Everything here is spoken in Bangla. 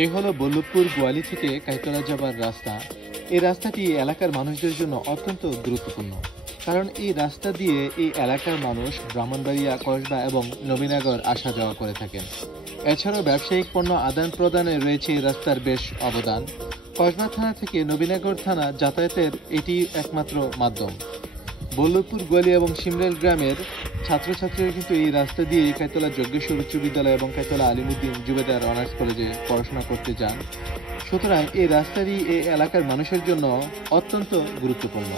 এই হলো বল্লভপুর গোয়ালি থেকে কাইতলা যাবার রাস্তা। এই রাস্তাটি এলাকার মানুষদের জন্য অত্যন্ত গুরুত্বপূর্ণ, কারণ এই রাস্তা দিয়ে এই এলাকার মানুষ ব্রাহ্মণবাড়িয়া, কসবা এবং নবীনগর আসা যাওয়া করে থাকেন। এছাড়াও ব্যবসায়িক পণ্য আদান প্রদানে রয়েছে এই রাস্তার বেশ অবদান। কসবা থানা থেকে নবীনগর থানা যাতায়াতের এটি একমাত্র মাধ্যম। বল্লভপুর, গোয়ালি এবং শিমরেল গ্রামের ছাত্রছাত্রীরা কিন্তু এই রাস্তা দিয়ে কাইতলা যজ্ঞেশ্বর উচ্চ বিদ্যালয় এবং কাইতলা আলিমুদ্দিন জুবেদার অনার্স কলেজে পড়াশোনা করতে যান। সুতরাং এই রাস্তাটি এই এলাকার মানুষের জন্য অত্যন্ত গুরুত্বপূর্ণ।